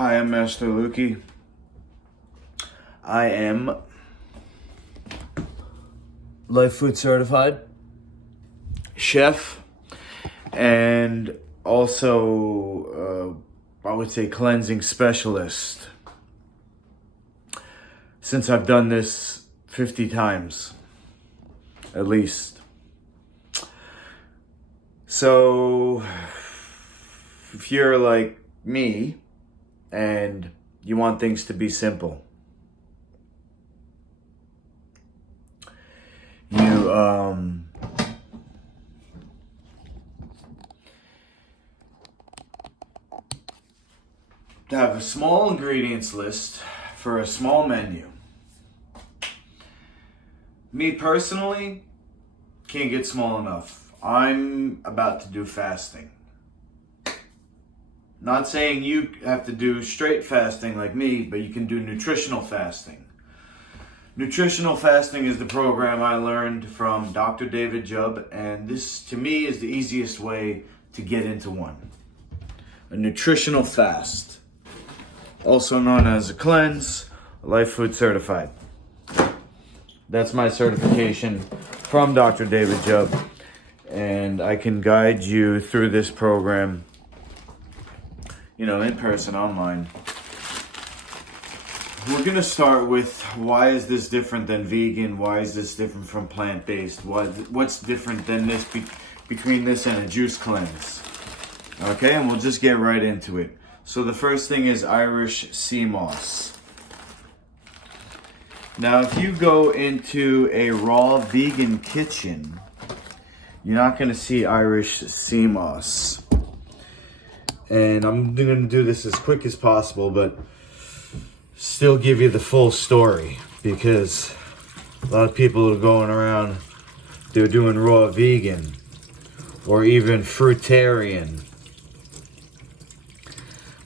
Hi, I'm Master Lukey. I am Lifefood certified chef and also I would say cleansing specialist, since I've done this 50 times at least. So if you're like me and you want things to be simple, you have a small ingredients list for a small menu. Me personally, can't get small enough. I'm about to do fasting. Not saying you have to do straight fasting like me, but you can do nutritional fasting. Nutritional fasting is the program I learned from Dr. David Jubb, and this to me is the easiest way to get into one. A nutritional fast, also known as a cleanse, Lifefood certified. That's my certification from Dr. David Jubb, and I can guide you through this program, in person, online. We're gonna start with why is this different than vegan? Why is this different from plant-based? What's different than this between this and a juice cleanse? Okay, and we'll just get right into it. So the first thing is Irish CMOS. Now, if you go into a raw vegan kitchen, you're not gonna see Irish CMOS. And I'm gonna do this as quick as possible, but still give you the full story, because a lot of people are going around, they're doing raw vegan or even fruitarian,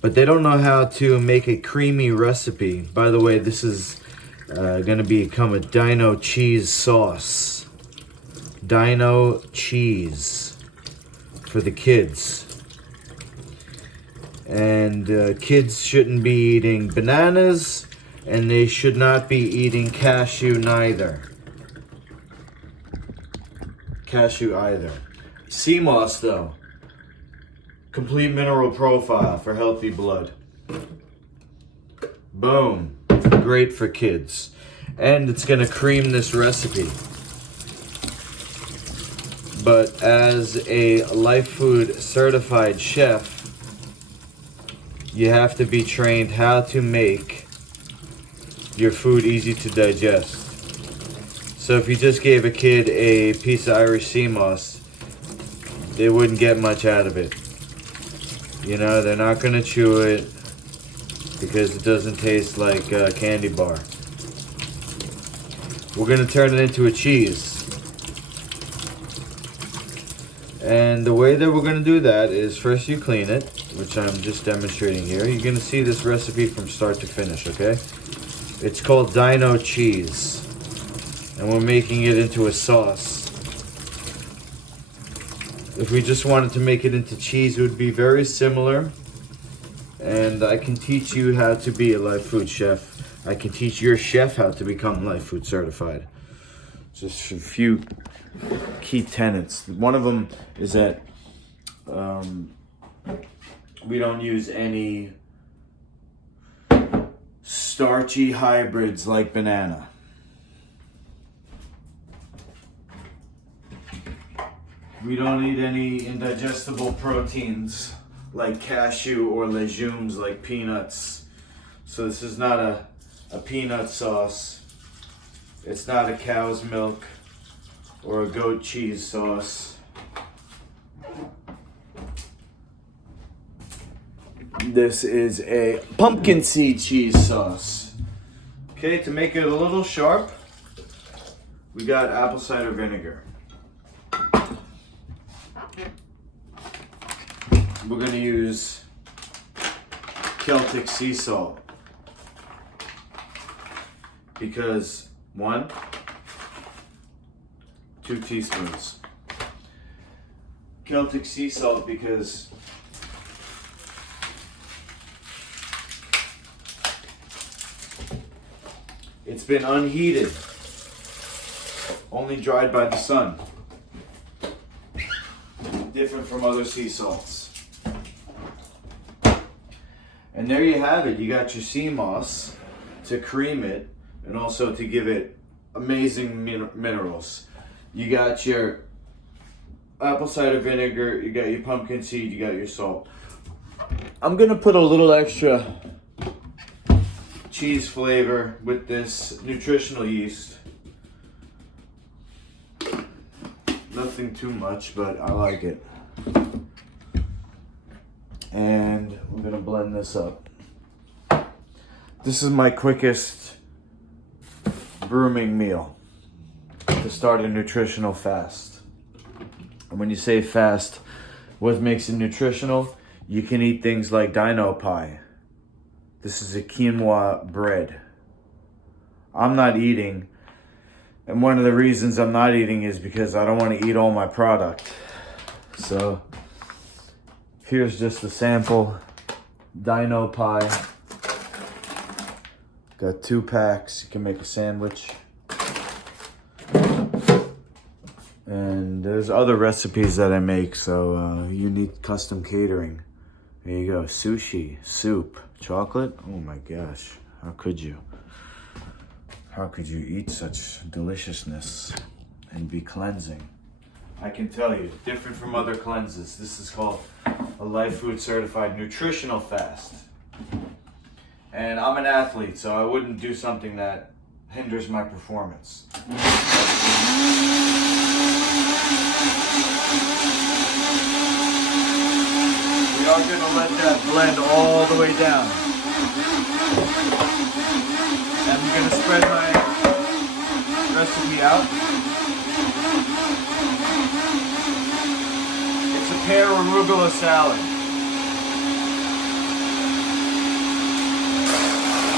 but they don't know how to make a creamy recipe. By the way, this is gonna become a DINO cheese sauce. DINO cheese for the kids. And kids shouldn't be eating bananas, and they should not be eating cashew either. CMOS though, complete mineral profile for healthy blood. Boom, great for kids. And it's gonna cream this recipe. But as a Lifefood certified chef, you have to be trained how to make your food easy to digest. So if you just gave a kid a piece of Irish CMOS, they wouldn't get much out of it. They're not gonna chew it because it doesn't taste like a candy bar. We're gonna turn it into a cheese. And the way that we're gonna do that is first you clean it, which I'm just demonstrating here. You're gonna see this recipe from start to finish, okay? It's called DINO cheese, and we're making it into a sauce. If we just wanted to make it into cheese, it would be very similar. And I can teach you how to be a Lifefood chef. I can teach your chef how to become Lifefood certified. Just a few key tenets. One of them is that we don't use any starchy hybrids like banana. We don't eat any indigestible proteins like cashew or legumes like peanuts. So this is not a peanut sauce. It's not a cow's milk or a goat cheese sauce. This is a pumpkin seed cheese sauce. Okay, to make it a little sharp, we got apple cider vinegar. We're gonna use Celtic sea salt because 2 teaspoons. Celtic sea salt because It's been unheated, only dried by the sun. Different from other sea salts. And there you have it. You got your CMOS to cream it and also to give it amazing minerals. You got your apple cider vinegar, you got your pumpkin seed, you got your salt. I'm gonna put a little extra cheese flavor with this nutritional yeast. Nothing too much, but I like it. And we're gonna blend this up. This is my quickest grooming meal to start a nutritional fast. And when you say fast, what makes it nutritional? You can eat things like DINO pie. This is a quinoa bread. I'm not eating, and one of the reasons I'm not eating is because I don't want to eat all my product. So here's just a sample DINO pie. Got 2 packs. You can make a sandwich. And there's other recipes that I make, so you need custom catering. There you go. Sushi, soup, chocolate. Oh my gosh. How could you? How could you eat such deliciousness and be cleansing? I can tell you, different from other cleanses. This is called a Lifefood certified nutritional fast. And I'm an athlete, so I wouldn't do something that hinders my performance. We are going to let that blend all the way down. And I'm going to spread my recipe out. It's a pear arugula salad.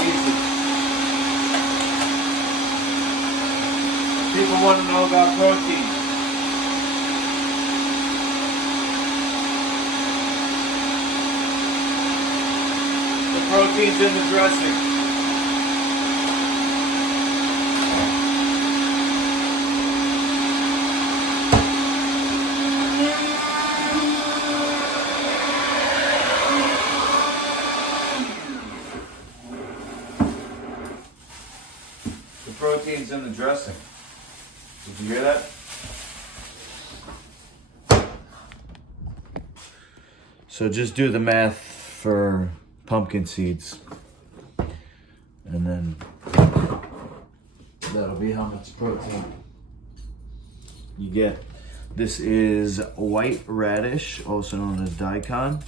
Easy. People want to know about protein. Protein's in the dressing. The protein's in the dressing. Did you hear that? So just do the math for pumpkin seeds, and then that'll be how much protein you get. This is white radish, also known as daikon,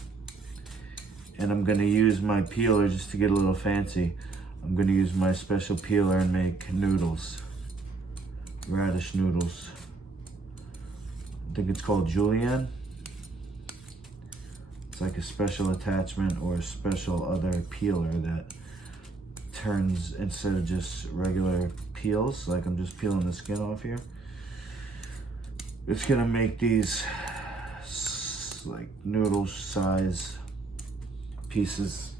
and I'm going to use my peeler just to get a little fancy. I'm going to use my special peeler and make noodles, radish noodles. I think it's called julienne. It's like a special attachment or a special other peeler that turns, instead of just regular peels, like I'm just peeling the skin off here, it's gonna make these like noodle size pieces.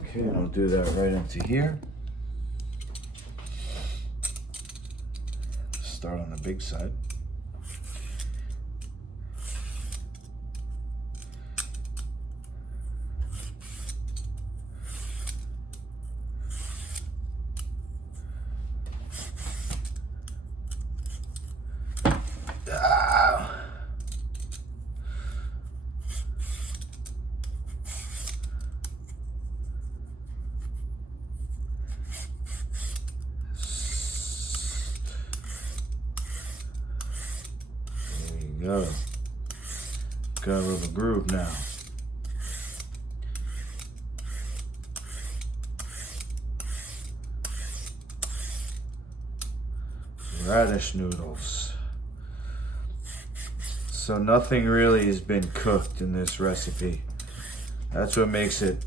Okay, and I'll do that right into here. Start on the big side. Got a little groove now. Radish noodles. So nothing really has been cooked in this recipe. That's what makes it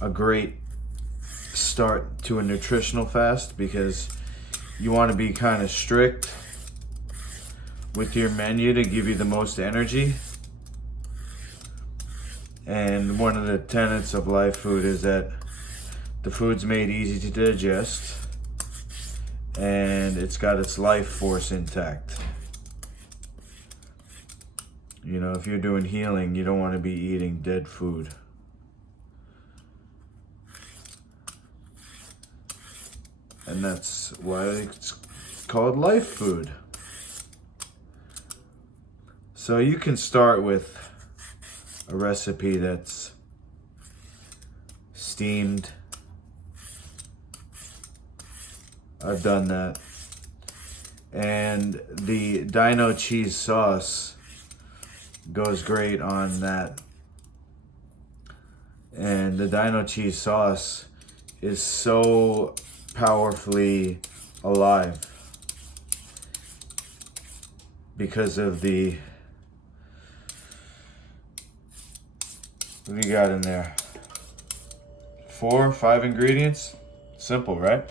a great start to a nutritional fast, because you want to be kind of strict with your menu to give you the most energy. And one of the tenets of Lifefood is that the food's made easy to digest and it's got its life force intact. You know, if you're doing healing, you don't want to be eating dead food. And that's why it's called Lifefood. So you can start with a recipe that's steamed. I've done that. And the DINO cheese sauce goes great on that. And the DINO cheese sauce is so powerfully alive because of the, what do you got in there? 4 or 5 ingredients? Simple, right?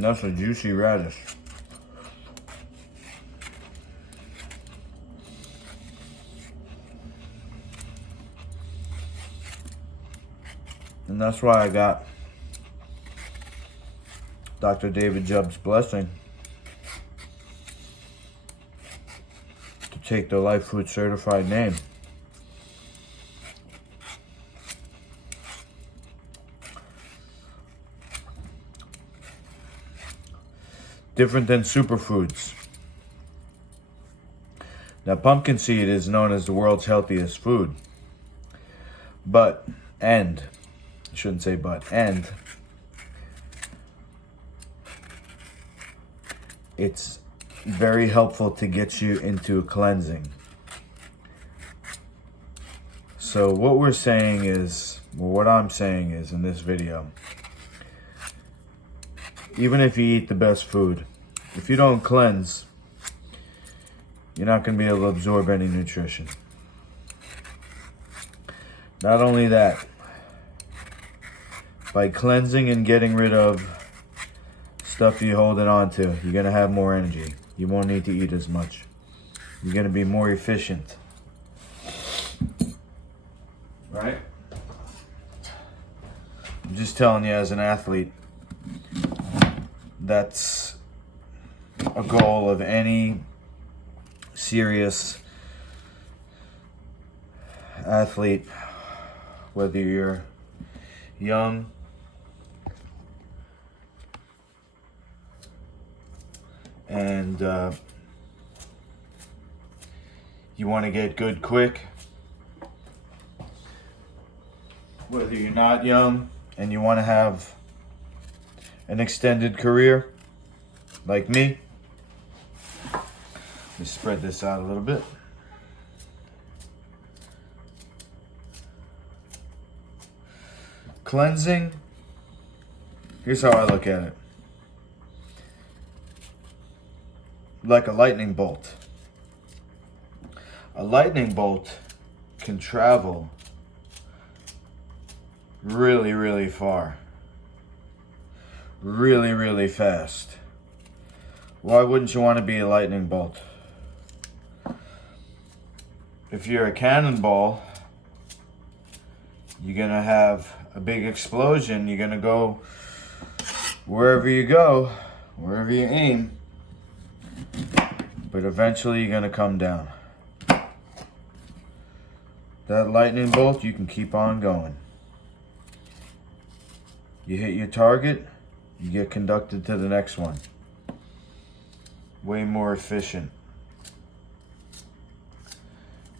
That's a juicy radish. And that's why I got Dr. David Jubb's blessing to take the Lifefood certified name. Different than superfoods. Now, pumpkin seed is known as the world's healthiest food. And it's very helpful to get you into cleansing. So what we're saying is, well, what I'm saying is in this video, even if you eat the best food, if you don't cleanse, you're not going to be able to absorb any nutrition. Not only that, by cleansing and getting rid of stuff you're holding on to, you're going to have more energy. You won't need to eat as much. You're going to be more efficient. Right? I'm just telling you, as an athlete, that's a goal of any serious athlete, whether you're young, and you want to get good quick, whether you're not young and you want to have an extended career like me. Let me spread this out a little bit. Cleansing, here's how I look at it. Like a lightning bolt. A lightning bolt can travel really, really far. Really, really fast. Why wouldn't you want to be a lightning bolt? If you're a cannonball, you're going to have a big explosion. You're going to go wherever you go, wherever you aim. But eventually you're going to come down. That lightning bolt, you can keep on going. You hit your target, you get conducted to the next one. Way more efficient.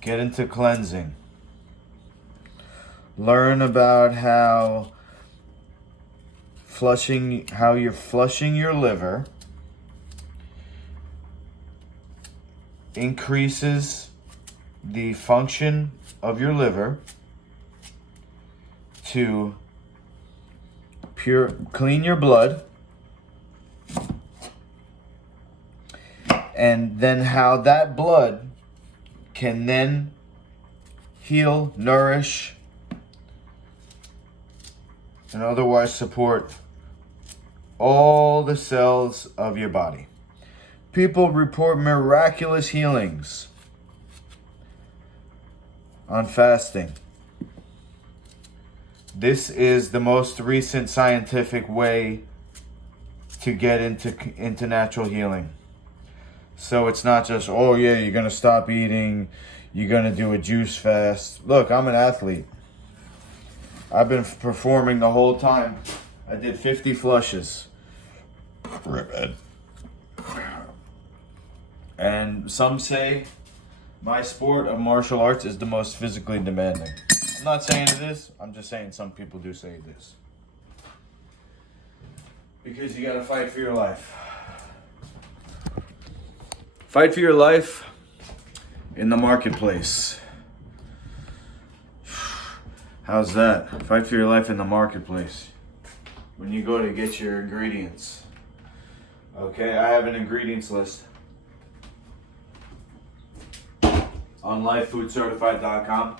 Get into cleansing. Learn about how you're flushing your liver increases the function of your liver to clean your blood And then how that blood can then heal, nourish, and otherwise support all the cells of your body. People report miraculous healings on fasting. This is the most recent scientific way to get into natural healing. So it's not just, oh yeah, you're going to stop eating, you're going to do a juice fast. Look, I'm an athlete. I've been performing the whole time. I did 50 flushes. And some say my sport of martial arts is the most physically demanding. I'm not saying it is. I'm just saying some people do say it is. Because you got to fight for your life. Fight for your life in the marketplace. How's that? Fight for your life in the marketplace. When you go to get your ingredients. Okay, I have an ingredients list on lifefoodcertified.com.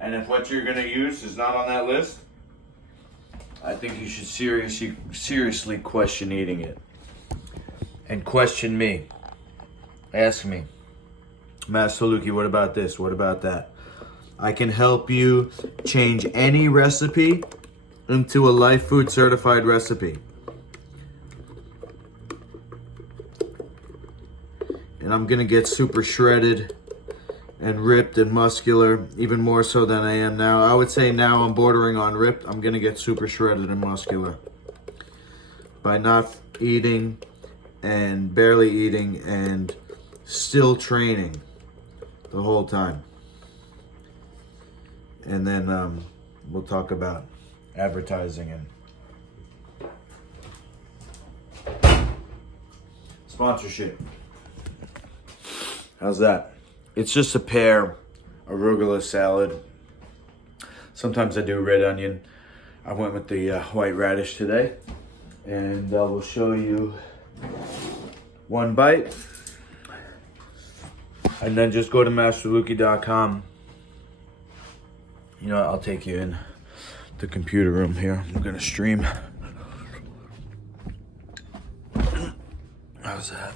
And if what you're going to use is not on that list, I think you should seriously question eating it. And question me. Ask me, Master Luki, what about this? What about that? I can help you change any recipe into a Lifefood certified recipe. And I'm gonna get super shredded and ripped and muscular, even more so than I am now. I would say now I'm bordering on ripped. I'm gonna get super shredded and muscular by not eating and barely eating and still training the whole time. And then we'll talk about advertising and sponsorship. How's that? It's just a pear arugula salad. Sometimes I do red onion. I went with the white radish today. And I will show you one bite. And then just go to masterluki.com. You know what? I'll take you in the computer room here. I'm gonna stream. How's that?